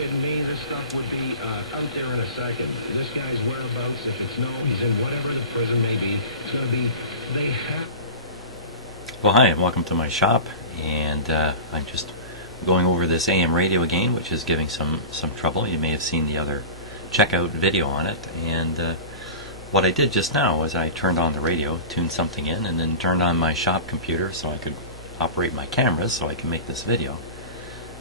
kidding me? This stuff would be out there in a second. This guy's whereabouts, if it's no, he's in whatever the prison may be. It's going to be, they have... Well, hi, and welcome to my shop. And I'm just going over this AM radio again, which is giving some trouble. You may have seen the other checkout video on it. And what I did just now was I turned on the radio, tuned something in, and then turned on my shop computer so I could operate my cameras so I can make this video.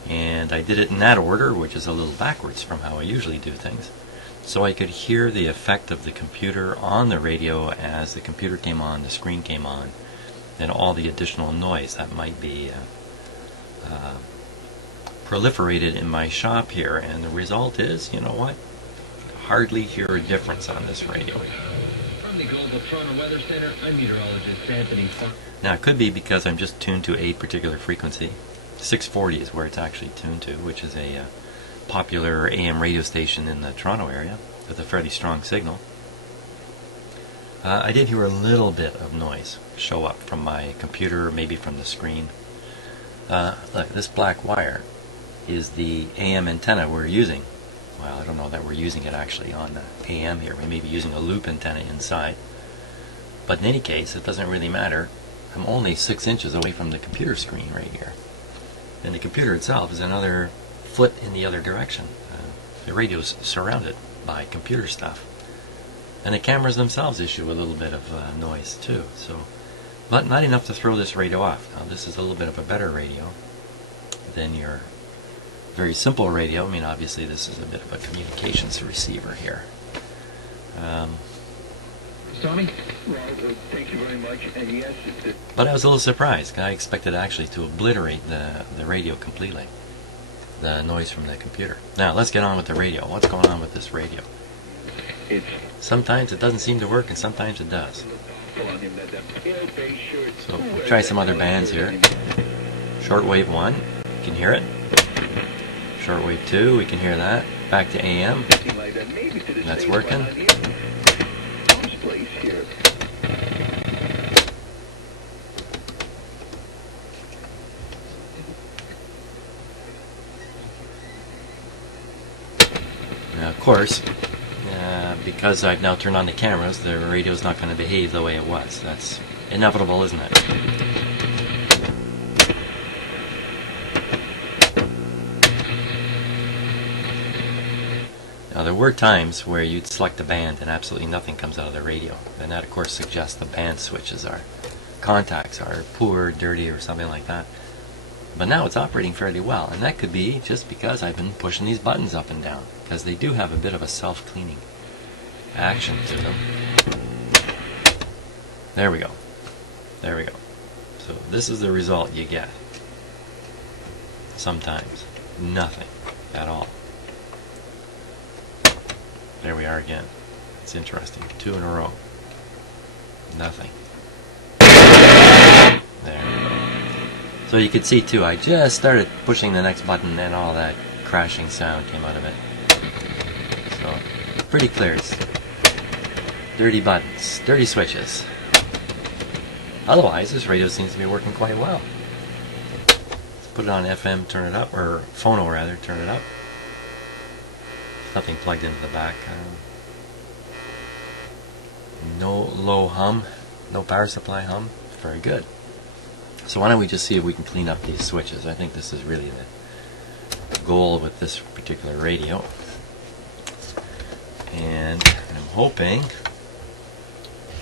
And I did it in that order, which is a little backwards from how I usually do things, so I could hear the effect of the computer on the radio as the computer came on, the screen came on, and all the additional noise that might be proliferated in my shop here. And the result is, you know what? Hardly hear a difference on this radio. From the Global Toronto Weather Center, I'm meteorologist Anthony Funk. Now, it could be because I'm just tuned to a particular frequency. 640 is where it's actually tuned to, which is a popular AM radio station in the Toronto area with a fairly strong signal. I did hear a little bit of noise show up from my computer, maybe from the screen. Look, this black wire is the AM antenna we're using. Well, I don't know that we're using it actually on the AM here. We may be using a loop antenna inside. But in any case, it doesn't really matter. I'm only 6 inches away from the computer screen right here. And the computer itself is another foot in the other direction. The radio's surrounded by computer stuff. And the cameras themselves issue a little bit of noise too. But not enough to throw this radio off. Now, this is a little bit of a better radio than your very simple radio. I mean, obviously this is a bit of a communications receiver here. Tommy? Well, thank you very much. And yes, but I was a little surprised. I expected actually to obliterate the radio completely, the noise from the computer. Now, let's get on with the radio. What's going on with this radio? Sometimes it doesn't seem to work, and sometimes it does. So we'll try some other bands here. Shortwave 1, you can hear it. Shortwave 2, we can hear that. Back to AM. That's working. Now, of course, because I've now turned on the cameras, the radio's not going to behave the way it was. That's inevitable, isn't it? Now, there were times where you'd select a band and absolutely nothing comes out of the radio. And that, of course, suggests the band switches are, contacts are poor, dirty, or something like that. But now it's operating fairly well. And that could be just because I've been pushing these buttons up and down, because they do have a bit of a self-cleaning action to them. There we go. There we go. So this is the result you get. Sometimes nothing at all. There we are again. It's interesting. 2 in a row. Nothing. There. So you can see too, I just started pushing the next button and all that crashing sound came out of it. So, pretty clear. It's dirty buttons, dirty switches. Otherwise, this radio seems to be working quite well. Let's put it on FM, turn it up, or phono rather, turn it up. Nothing plugged into the back. No low hum, no power supply hum. Very good. So why don't we just see if we can clean up these switches. I think this is really the goal with this particular radio. And I'm hoping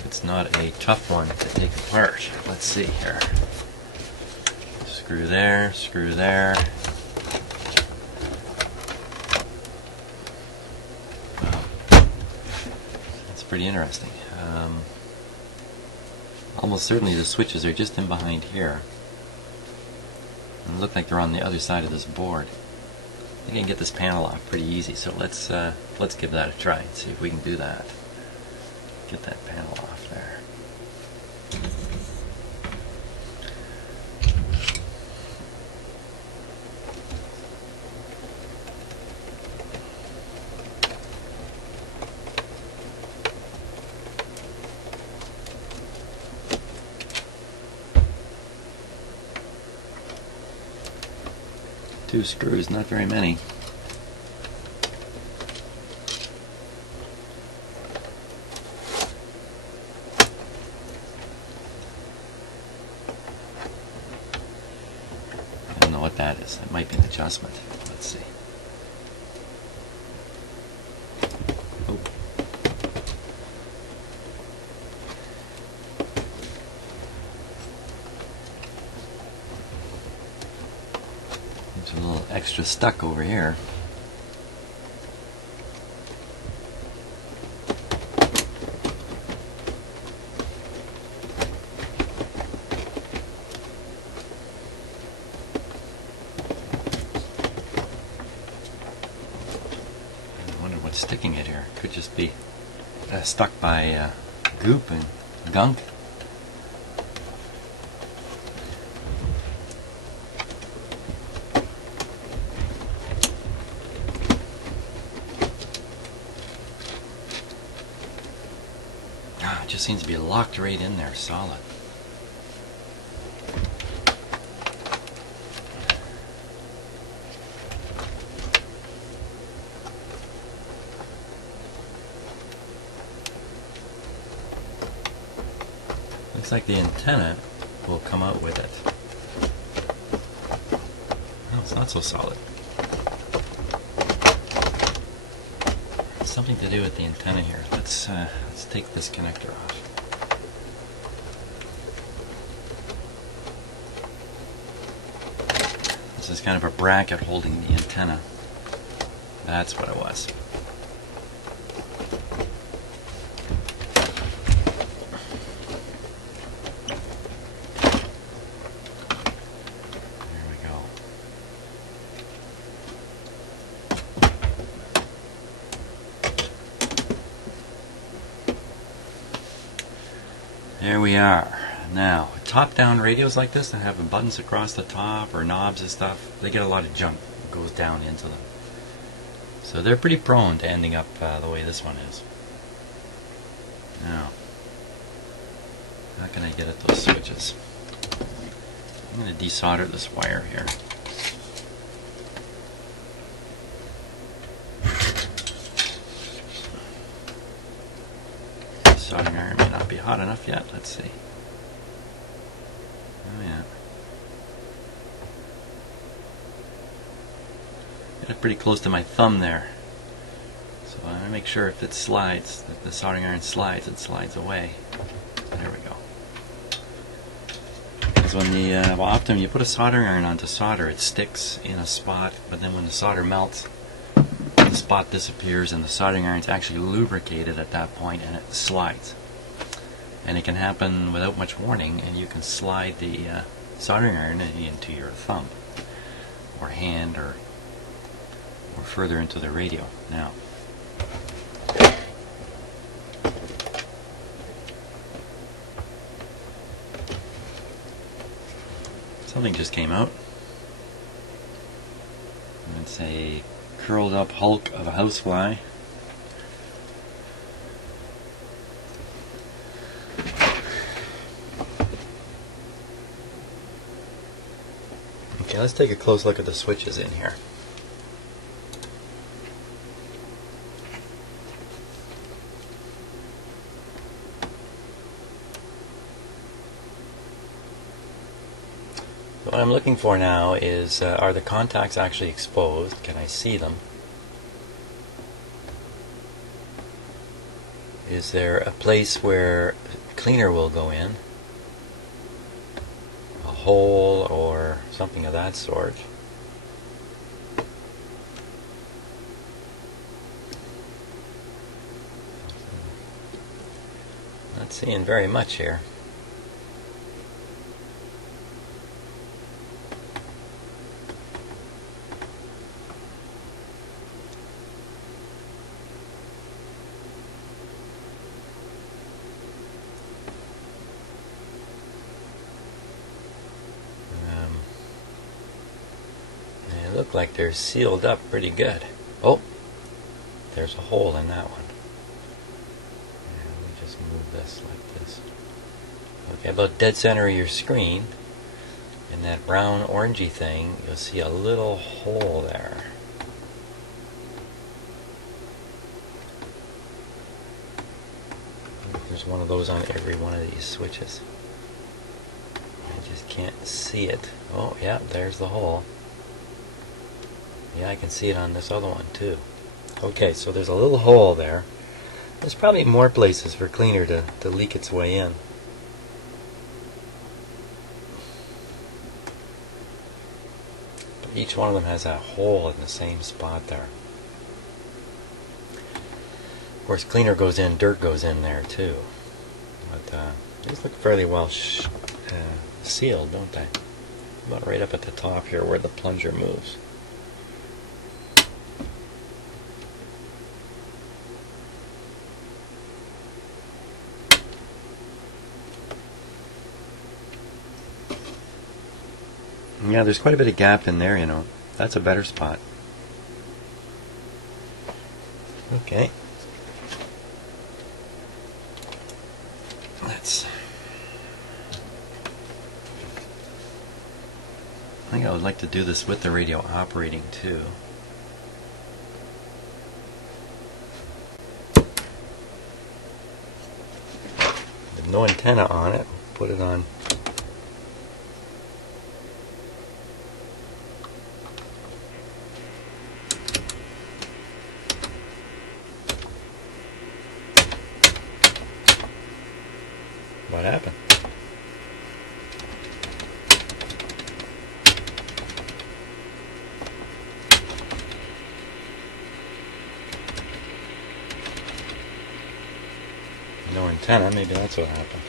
it's not a tough one to take apart. Let's see here. Screw there, screw there. Pretty interesting. Almost certainly the switches are just in behind here and look like they're on the other side of this board. I think I can get this panel off pretty easy, so let's give that a try and see if we can do that. Get that panel off there. Two screws, not very many. what that is. It might be an adjustment. Let's see. Oh. It's a little extra stuck over here. Sticking it here. Could just be stuck by goop and gunk. It just seems to be locked right in there, solid. Looks like the antenna will come out with it. No, it's not so solid. It's something to do with the antenna here. Let's take this connector off. This is kind of a bracket holding the antenna. That's what it was. There we are. Now, top-down radios like this that have buttons across the top or knobs and stuff, they get a lot of junk that goes down into them. So they're pretty prone to ending up the way this one is. Now, how can I get at those switches? I'm going to desolder this wire here. Soldering iron may not be hot enough yet. Let's see. Oh yeah. Get it pretty close to my thumb there. So I'm going to make sure if it slides, if the soldering iron slides, it slides away. There we go. Because when well, often you put a soldering iron onto solder, it sticks in a spot, but then when the solder melts, the spot disappears and the soldering iron is actually lubricated at that point and it slides. And it can happen without much warning, and you can slide the soldering iron into your thumb or hand or further into the radio. Now, something just came out. It's a curled up hulk of a housefly. Okay, let's take a close look at the switches in here. What I'm looking for now is, are the contacts actually exposed? Can I see them? Is there a place where cleaner will go in? A hole or something of that sort? Not seeing very much here. They look like they're sealed up pretty good. Oh, there's a hole in that one. Let me just move this like this. Okay, about dead center of your screen, in that brown orangey thing, you'll see a little hole there. There's one of those on every one of these switches. I just can't see it. Oh, yeah, there's the hole. Yeah, I can see it on this other one too. Okay, so there's a little hole there. There's probably more places for cleaner to leak its way in. But each one of them has a hole in the same spot there. Of course, cleaner goes in, dirt goes in there too. But these look fairly well sealed, don't they? About right up at the top here where the plunger moves. Yeah, there's quite a bit of gap in there, you know. That's a better spot. Okay. I think I would like to do this with the radio operating too. With no antenna on it, put it on. What happened? No antenna, maybe that's what happened.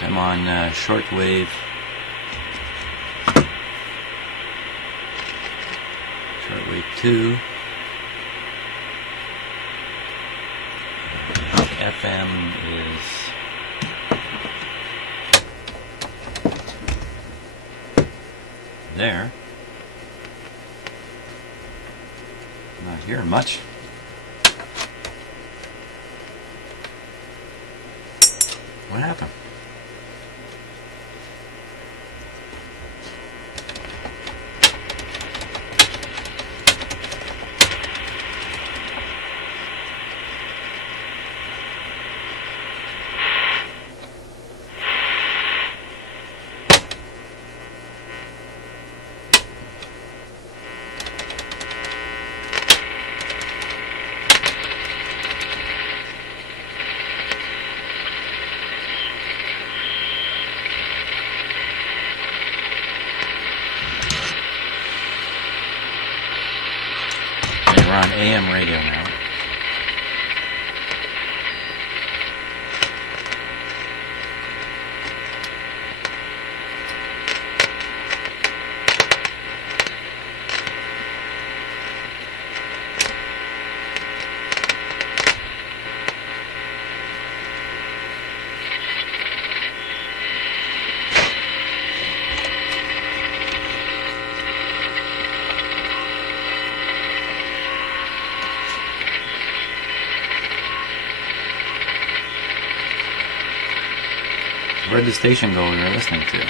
I'm on shortwave 2. FM is there. Not hearing much. What happened? We're on AM radio now. Where'd the station go we were listening to?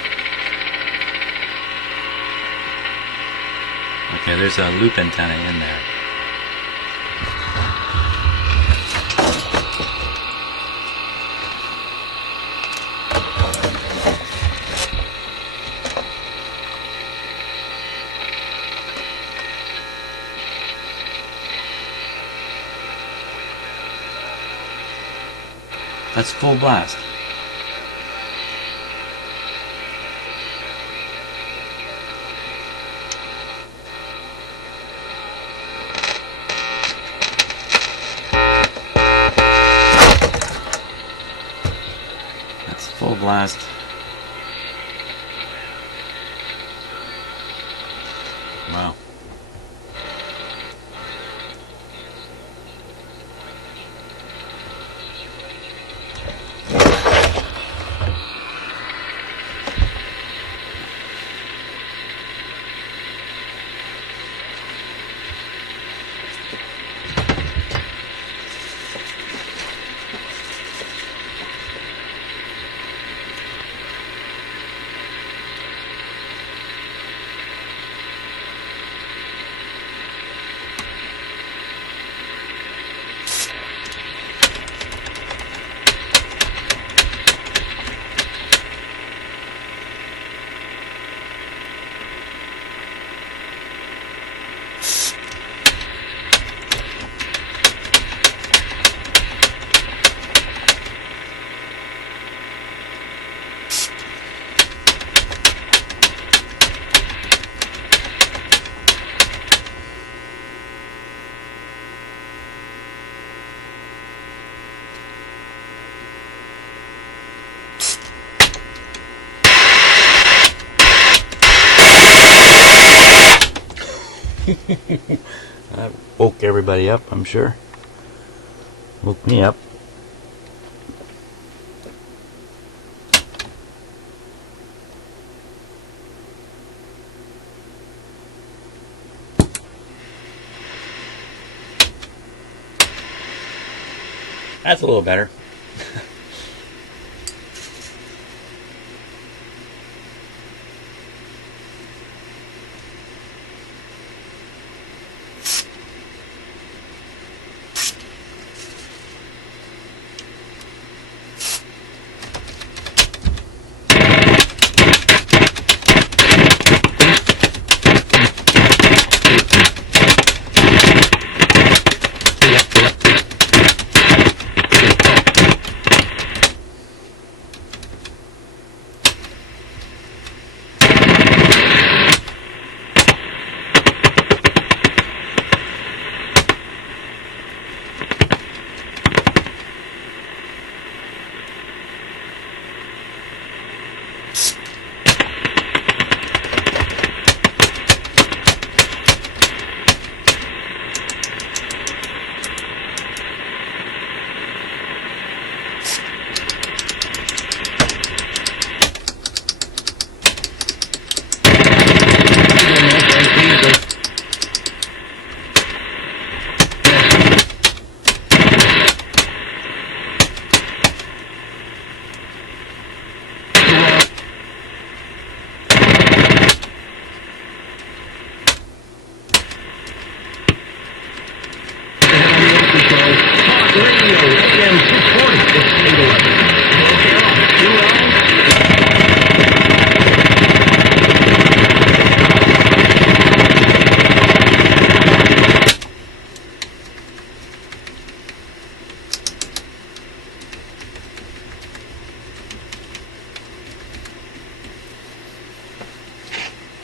Okay, there's a loop antenna in there. That's full blast. Full blast. Wow. That woke everybody up, I'm sure. Woke me up. That's a little better.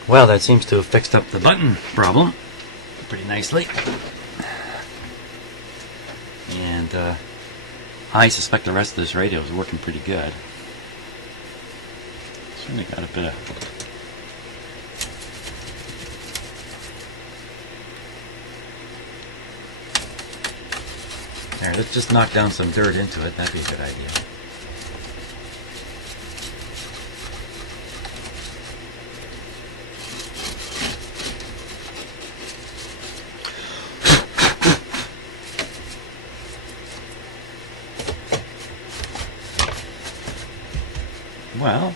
Well, that seems to have fixed up the button problem pretty nicely. And I suspect the rest of this radio is working pretty good. Certainly got a bit of... There, let's just knock down some dirt into it. That'd be a good idea. Well,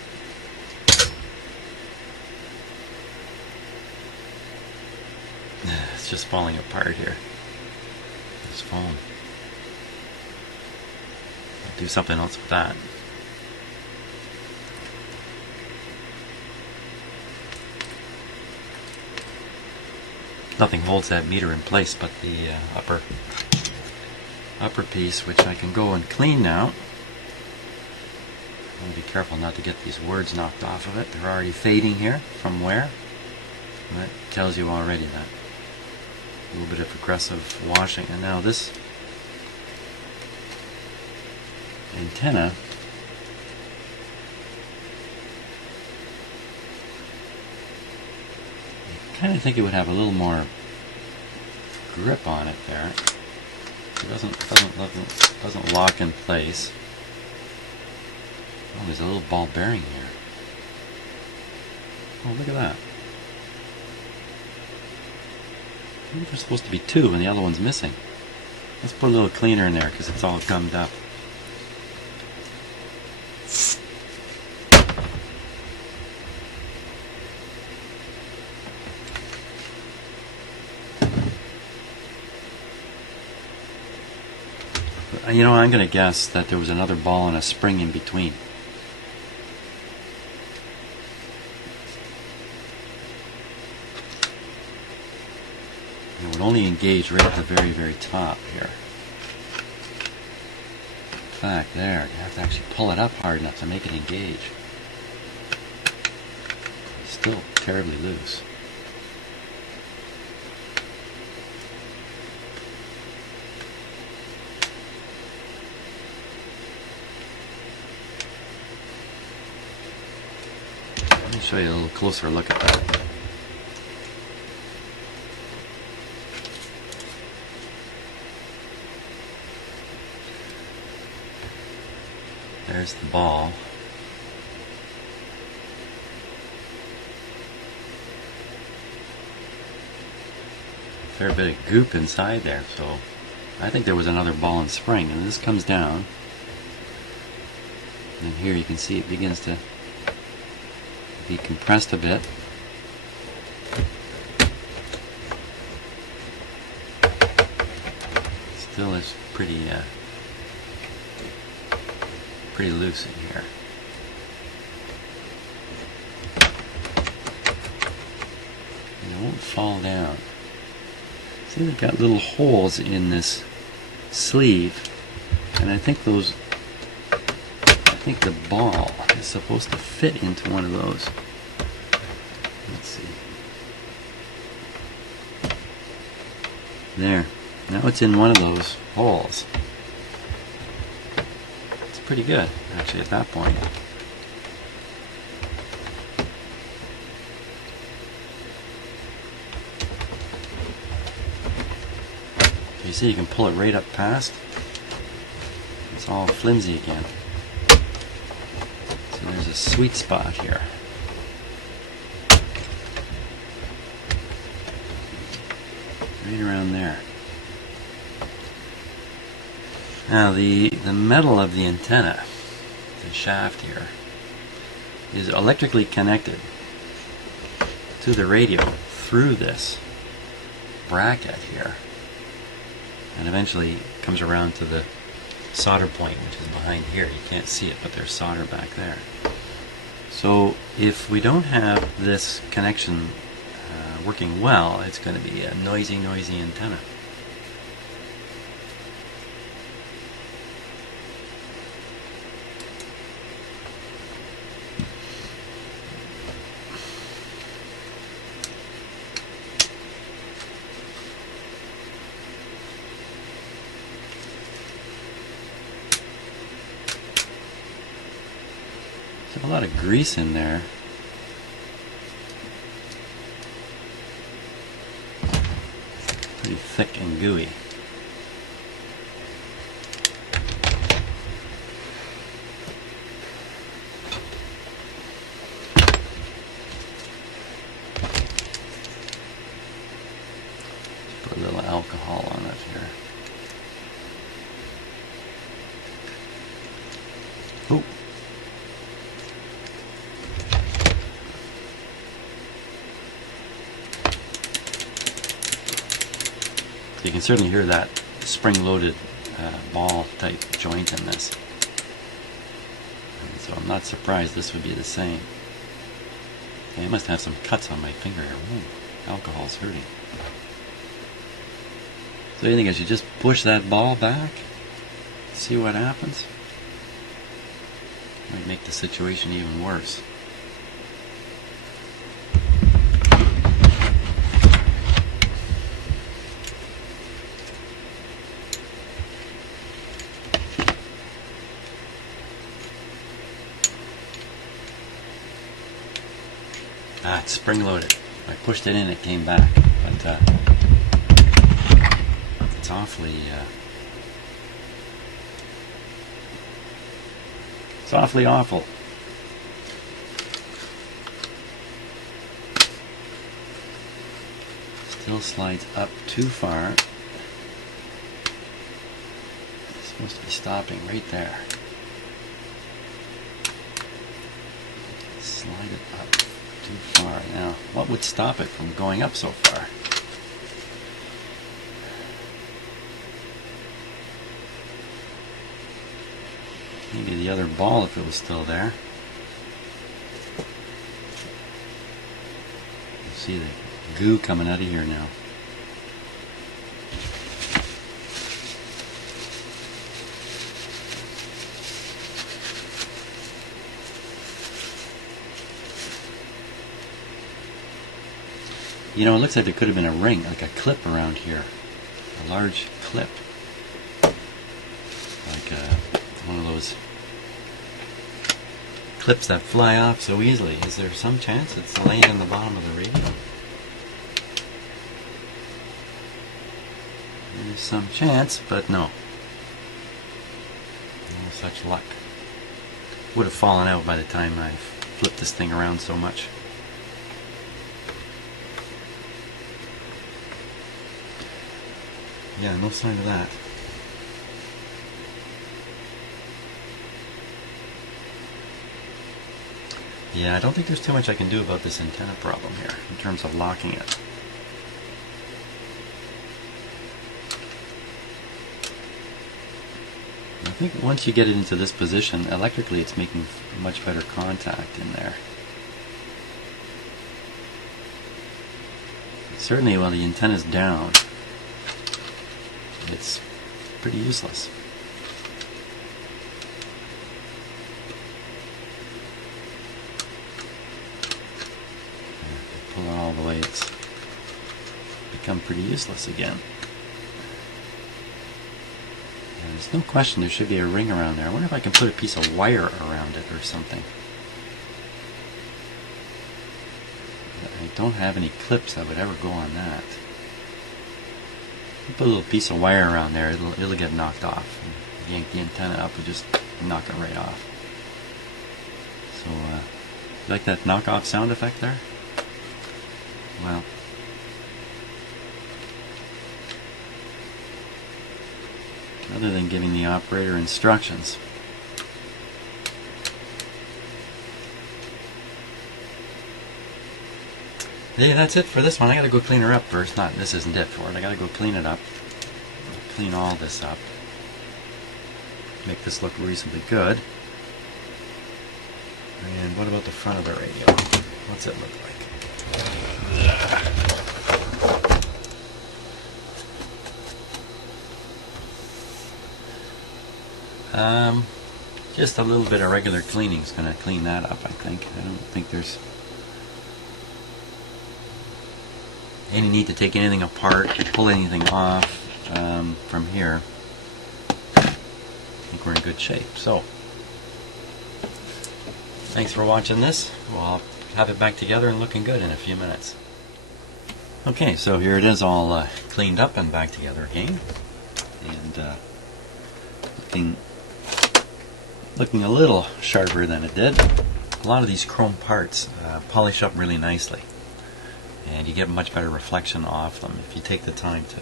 it's just falling apart here. This phone. I'll do something else with that. Nothing holds that meter in place but the upper piece, which I can go and clean now. I want to be careful not to get these words knocked off of it. They're already fading here. From where? That tells you already that. A little bit of aggressive washing. And now this antenna, I kind of think it would have a little more grip on it there. It doesn't lock in place. Oh, there's a little ball bearing here. Oh, look at that. I think there's supposed to be two and the other one's missing. Let's put a little cleaner in there because it's all gummed up. You know, I'm going to guess that there was another ball and a spring in between. It would only engage right at the very, very top here. In fact, there, you have to actually pull it up hard enough to make it engage. It's still terribly loose. Let me show you a little closer look at that. There's the ball. Fair bit of goop inside there, so I think there was another ball and spring, and this comes down, and here you can see it begins to be compressed a bit. Still is pretty loose in here. And it won't fall down. See, they've got little holes in this sleeve, and I think the ball is supposed to fit into one of those. Let's see. There. Now it's in one of those holes. It's pretty good, actually, at that point. You see, you can pull it right up past. It's all flimsy again. So there's a sweet spot here. Right around there. Now the metal of the antenna, the shaft here, is electrically connected to the radio through this bracket here, and eventually comes around to the solder point, which is behind here. You can't see it, but there's solder back there. So if we don't have this connection working well, it's going to be a noisy antenna. A lot of grease in there. Pretty thick and gooey. Put a little alcohol on it here. Ooh. You can certainly hear that spring-loaded ball type joint in this. And so I'm not surprised this would be the same. Okay, I must have some cuts on my finger here. Ooh, alcohol's hurting. So you think I should just push that ball back? See what happens? Might make the situation even worse. It's spring-loaded. I pushed it in, it came back, but it's awfully awful. Still slides up too far. It's supposed to be stopping right there. Slide it up too far. Now, what would stop it from going up so far? Maybe the other ball if it was still there. You see the goo coming out of here now. You know, it looks like there could have been a ring, like a clip around here. A large clip. Like one of those clips that fly off so easily. Is there some chance it's laying on the bottom of the radio? There's some chance, but no. No such luck. would have fallen out by the time I flipped this thing around so much. Yeah, no sign of that. Yeah, I don't think there's too much I can do about this antenna problem here in terms of locking it. I think once you get it into this position, electrically it's making much better contact in there. Certainly while the antenna's down, it's pretty useless. Pull it all the way, it's become pretty useless again. And there's no question there should be a ring around there. I wonder if I can put a piece of wire around it or something. I don't have any clips that would ever go on that. Put a little piece of wire around there, it'll get knocked off. And yank the antenna up and just knock it right off. So, you like that knockoff sound effect there? Well, other than giving the operator instructions. Yeah, that's it for this one. I gotta go clean her up first. This isn't it for it. I gotta go clean it up. Clean all this up. Make this look reasonably good. And what about the front of the radio? What's it look like? Just a little bit of regular cleaning is going to clean that up, I think. I don't think there's any need to take anything apart, pull anything off from here. I think we're in good shape. So, thanks for watching this. Well, I'll have it back together and looking good in a few minutes. Okay, so here it is all cleaned up and back together again. And looking a little sharper than it did. A lot of these chrome parts polish up really nicely, and you get much better reflection off them if you take the time to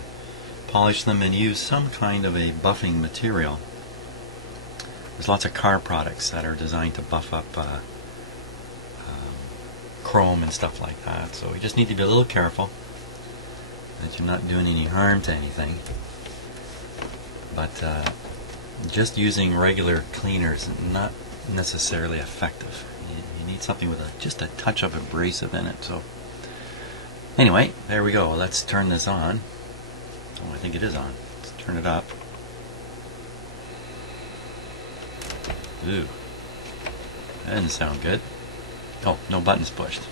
polish them and use some kind of a buffing material. There's lots of car products that are designed to buff up chrome and stuff like that, so you just need to be a little careful that you're not doing any harm to anything. But just using regular cleaners is not necessarily effective. You need something with just a touch of abrasive in it. So anyway, there we go. Let's turn this on. Oh, I think it is on. Let's turn it up. Ooh, that didn't sound good. Oh, no buttons pushed.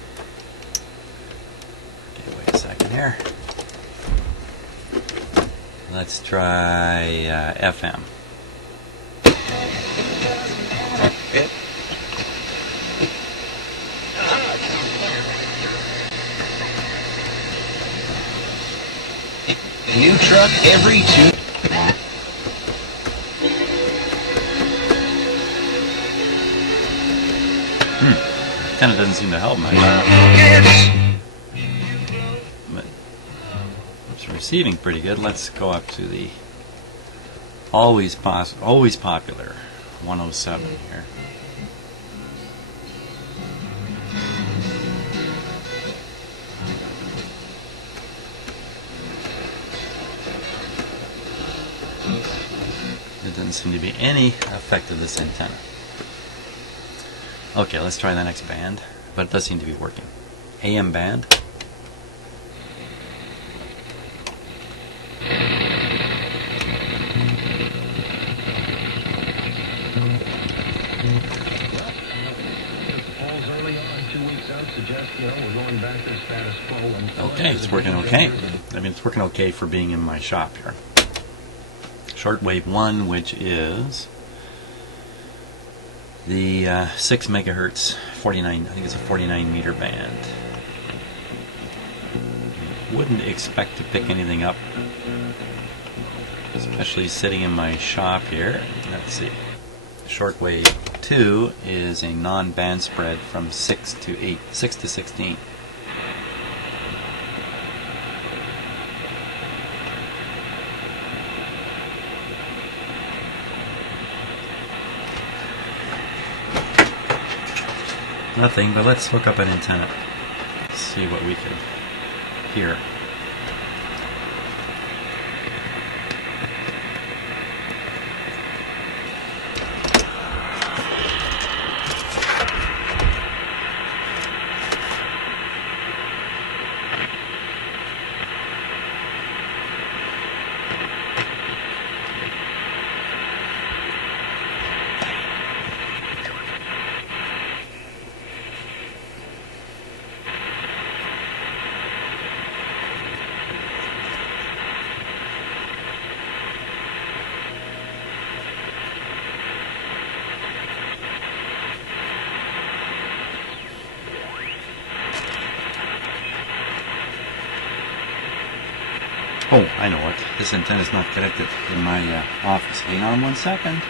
Okay, wait a second here. Let's try FM. New truck every 2. Kind of doesn't seem to help much. But it's receiving pretty good. Let's go up to the always popular 107 here. There doesn't seem to be any effect of this antenna. Okay, let's try the next band, but it does seem to be working. AM band. Okay, it's working okay. I mean, it's working okay for being in my shop here. Shortwave 1, which is the 6 megahertz, 49. I think it's a 49 meter band. Wouldn't expect to pick anything up, especially sitting in my shop here. Let's see. Shortwave 2 is a non-band spread from 6 to 16. Nothing, but let's hook up an antenna. See what we can hear. Oh, I know what. This antenna is not connected in my office. Hang on 1 second.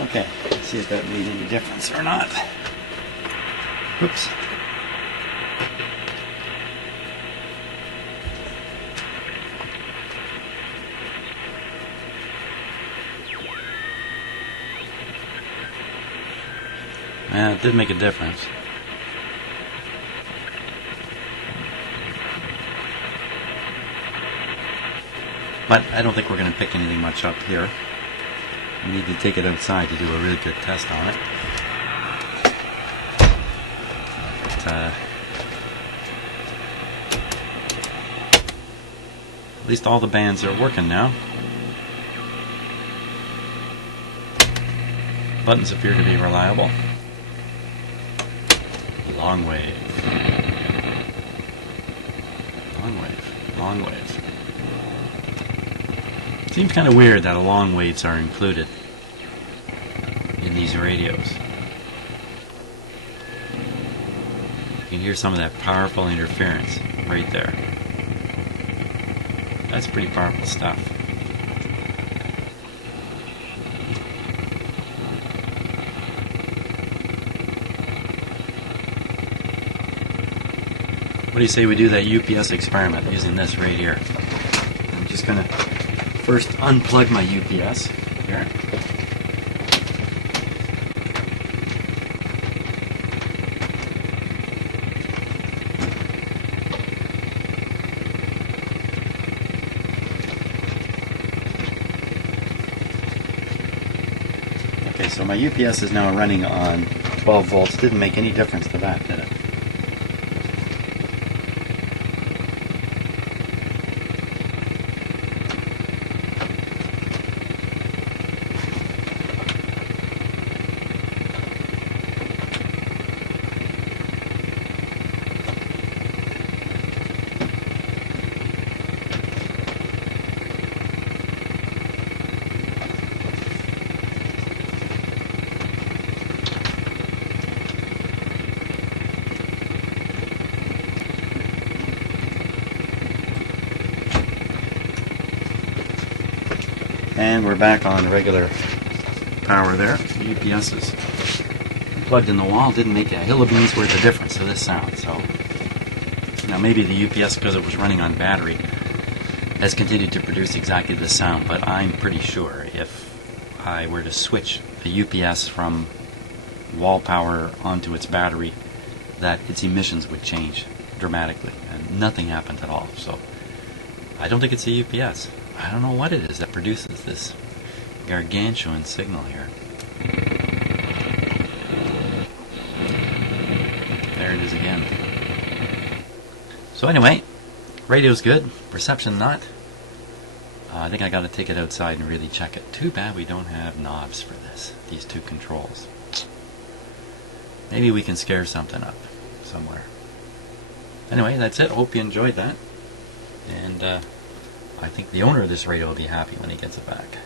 Okay, let's see if that made any difference or not. Oops. Yeah, it did make a difference. But I don't think we're going to pick anything much up here. We need to take it outside to do a really good test on it. But, at least all the bands are working now. Buttons appear to be reliable. Long wave. Long wave. Long wave. Seems kind of weird that long waves are included in these radios. You can hear some of that powerful interference right there. That's pretty powerful stuff. What do you say we do that UPS experiment using this right here? I'm just going to first unplug my UPS here. Okay, so my UPS is now running on 12 volts. Didn't make any difference to that, did it? And we're back on regular power there. The UPS is plugged in the wall. Didn't make a hill of beans worth of difference to this sound. So now maybe the UPS, because it was running on battery, has continued to produce exactly the sound. But I'm pretty sure if I were to switch a UPS from wall power onto its battery, that its emissions would change dramatically. And nothing happened at all. So I don't think it's a UPS. I don't know what it is that produces this gargantuan signal here. There it is again. So anyway, radio's good, reception not. I think I got to take it outside and really check it. Too bad we don't have knobs for this, these two controls. Maybe we can scare something up somewhere. Anyway, that's it. Hope you enjoyed that. And I think the owner of this radio will be happy when he gets it back.